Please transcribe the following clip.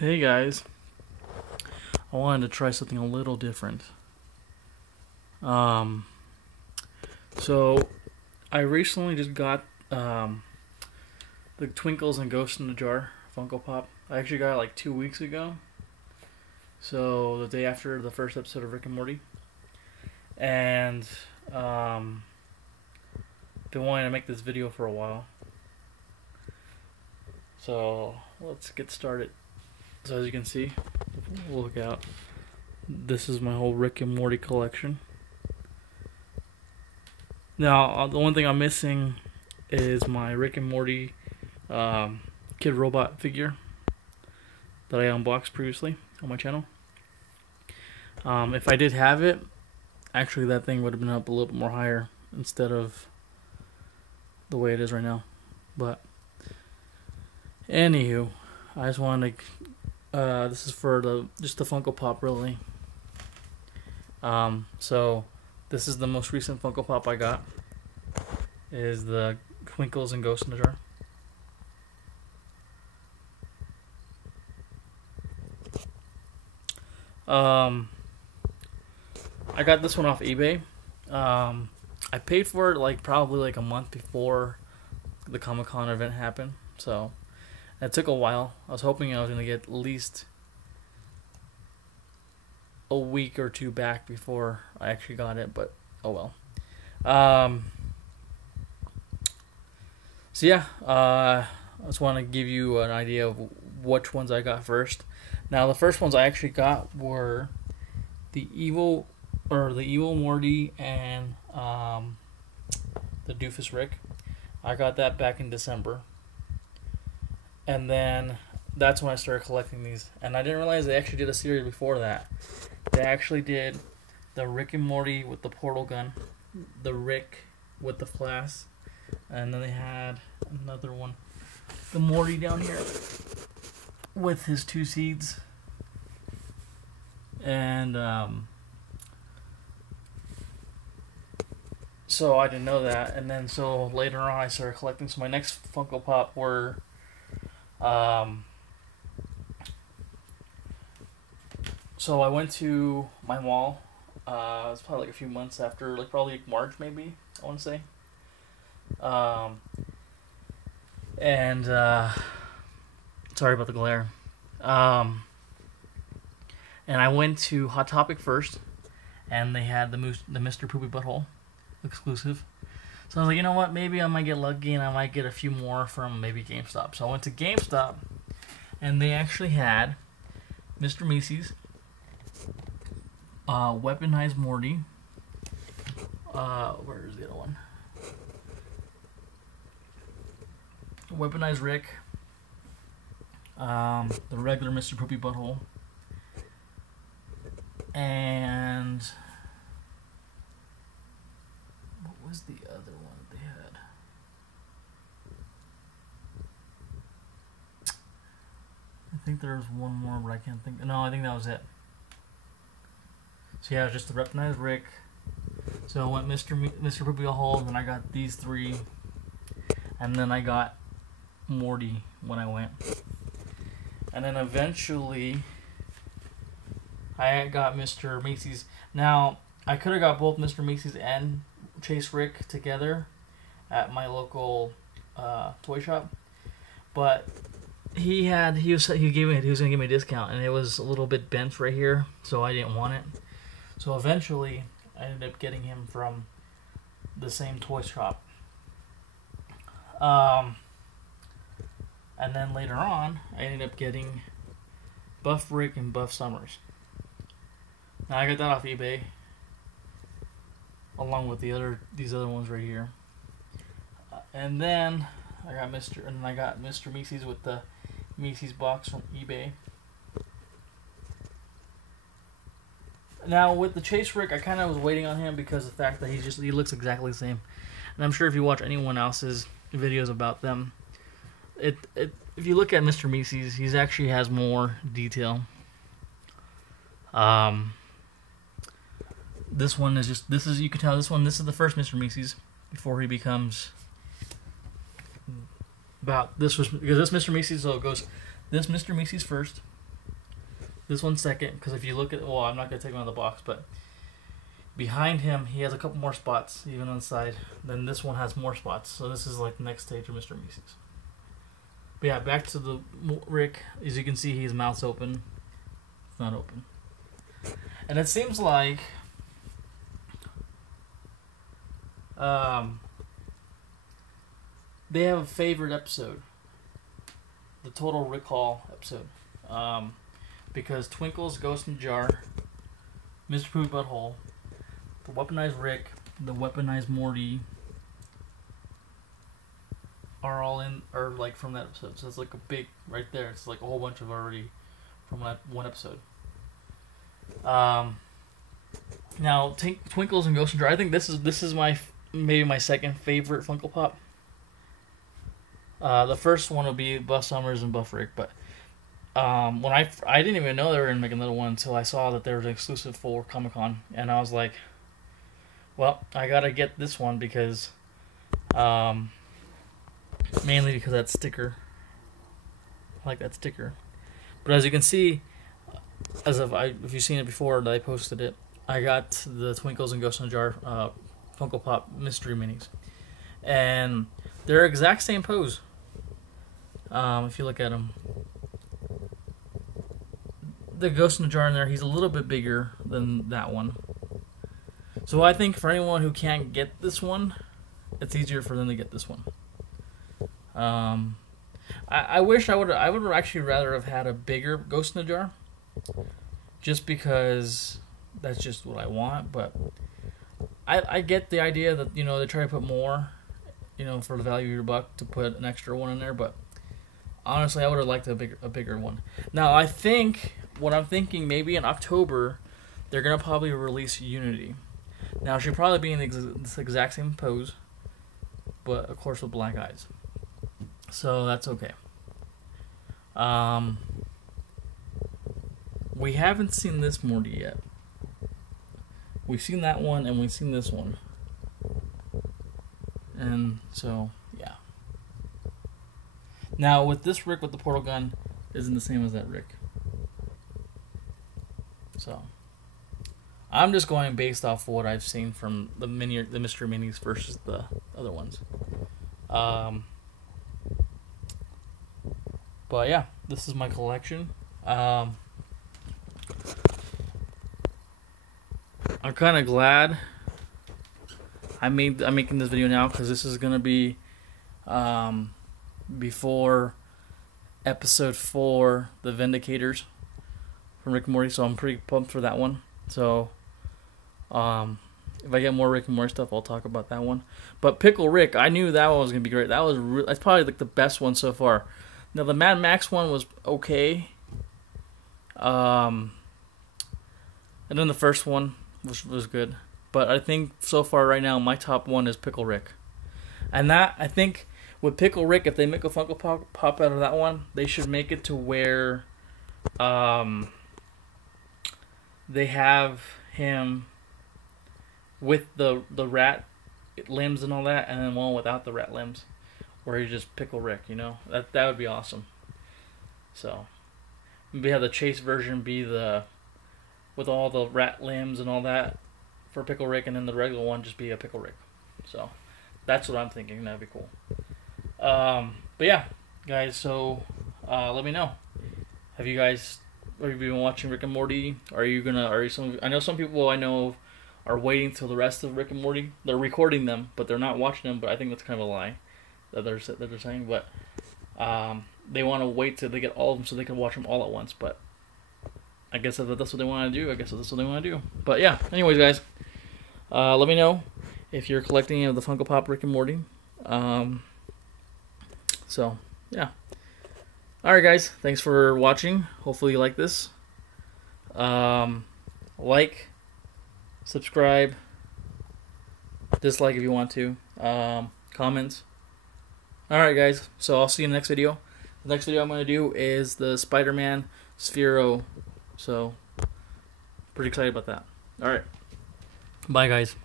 Hey guys, I wanted to try something a little different. Um, so I recently just got the Twinkles and Ghost in the Jar Funko Pop. I actually got it like 2 weeks ago, so the day after the first episode of Rick and Morty, and been wanting to make this video for a while. So let's get started. So as you can see, look out. This is my whole Rick and Morty collection. Now, the one thing I'm missing is my Rick and Morty Kid Robot figure that I unboxed previously on my channel. If I did have it, actually that thing would have been up a little bit more higher instead of the way it is right now. But anywho, I just wanted to. This is for just the Funko Pop, really. So this is the most recent Funko Pop I got. Is the Twinkles and Ghost in the Jar. I got this one off eBay. I paid for it probably a month before the Comic-Con event happened, so it took a while. I was hoping I was going to get at least a week or two back before I actually got it, but oh well. So yeah, I just want to give you an idea of which ones I got first. Now the first ones I actually got were the evil Morty and the Doofus Rick. I got that back in December. And then that's when I started collecting these. And I didn't realize they actually did a series before that. They actually did the Rick and Morty with the portal gun, the Rick with the flask, and then they had another one, the Morty down here with his 2 seeds. And so I didn't know that. And then so later on I started collecting. So my next Funko Pop were so I went to my mall. It was probably a few months after, probably March maybe, I want to say. And sorry about the glare. And I went to Hot Topic first, and they had the Mr. Poopy Butthole exclusive. So I was like, you know what, maybe I might get lucky and I might get a few more from maybe GameStop. So I went to GameStop, and they actually had Mr. Macy's, Weaponized Morty, where's the other one? Weaponized Rick, the regular Mr. Poopy Butthole, and what was the other one that they had? I think there was one more, but I can't think. No, I think that was it. So yeah, just the Weaponized Rick. So I went Mr. Poopy Butthole, then I got these 3, and then I got Morty when I went. And then eventually I got Mr. Macy's. Now, I could have got both Mr. Macy's and Chase Rick together at my local toy shop, but he was gonna give me a discount, and it was a little bit bent right here, so I didn't want it. So eventually I ended up getting him from the same toy shop. And then later on, I ended up getting Buff Rick and Buff Summers. Now I got that off eBay, along with these other ones right here. And then I got Mr. Macy's with the Macy's box from eBay. Now with the Chase Rick, I kind of was waiting on him because of the fact that he looks exactly the same. And I'm sure if you watch anyone else's videos about them, if you look at Mr. Macy's, he actually has more detail. This one is you can tell this is the first Mr. Macy's before he becomes about this was because this Mr. Macy's, so it goes this Mr. Macy's first, This one's second, because if you look at, well, I'm not going to take one out of the box, but behind him, he has a couple more spots, even on the side. Then this one has more spots. So this is like the next stage of Mr. Macy's. But yeah, back to the Rick. As you can see, his mouth's open. It's not open. And it seems like they have a favorite episode. The Total Recall episode. Because Twinkle's Ghost in the Jar, Mr. Poop Butthole, the Weaponized Rick, the Weaponized Morty are all in, or like from that episode. So it's like a big, right there. It's like a whole bunch of already from that one episode. Now Twinkles and Ghost in the Jar. I think this is my maybe my second favorite Funko Pop. The first one will be Buff Summers and Buff Rick, but when I didn't even know they were gonna make another one until I saw that there was an exclusive for Comic-Con, and I was like, well, I gotta get this one because mainly because of that sticker. I like that sticker. But as you can see, if you've seen it before that I posted it, I got the Twinkles and Ghost in the Jar Funko Pop mystery minis, and they're exact same pose. If you look at them, the Ghost in the Jar in there, he's a little bit bigger than that one. So I think for anyone who can't get this one, it's easier for them to get this one. I wish I would actually rather have had a bigger Ghost in the Jar, just because that's just what I want. But I get the idea that, you know, they try to put more, you know, for the value of your buck to put an extra one in there. But honestly, I would have liked a bigger one. Now I think what I'm thinking, maybe in October, they're gonna probably release Unity. Now she'll probably be in this exact same pose, but of course with black eyes. So that's okay. We haven't seen this Morty yet. We've seen that one and we've seen this one. And so, yeah. Now with this Rick with the portal gun isn't the same as that Rick. So I'm just going based off what I've seen from the mystery minis versus the other ones. But yeah, this is my collection. I'm kind of glad I'm making this video now, because this is gonna be before episode 4, The Vindicators from Rick and Morty. So I'm pretty pumped for that one. So if I get more Rick and Morty stuff, I'll talk about that one. But Pickle Rick, I knew that one was gonna be great. That's probably like the best one so far. Now the Mad Max one was okay. And then the first one was good. But I think so far right now my top one is Pickle Rick. And that, I think with Pickle Rick, if they make a Funko Pop out of that one, they should make it to where they have him with the rat limbs and all that, and then one without the rat limbs, where he's just Pickle Rick, you know? That would be awesome. So maybe have the Chase version be with all the rat limbs and all that for Pickle Rick, and then the regular one just be a Pickle Rick. So that's what I'm thinking. That'd be cool. But yeah, guys. So let me know. Have you been watching Rick and Morty? I know some people I know are waiting till the rest of Rick and Morty. They're recording them, but they're not watching them. But I think that's kind of a lie that they're saying. But they want to wait till they get all of them so they can watch them all at once. But I guess if that's what they want to do, But yeah, anyways, guys, let me know if you're collecting any of the Funko Pop Rick and Morty. So, yeah. Alright, guys, thanks for watching. Hopefully you like this. Like, subscribe, dislike if you want to, comments. Alright, guys, so I'll see you in the next video. The next video I'm going to do is the Spider-Man Sphero. So, pretty excited about that. Alright. Bye, guys.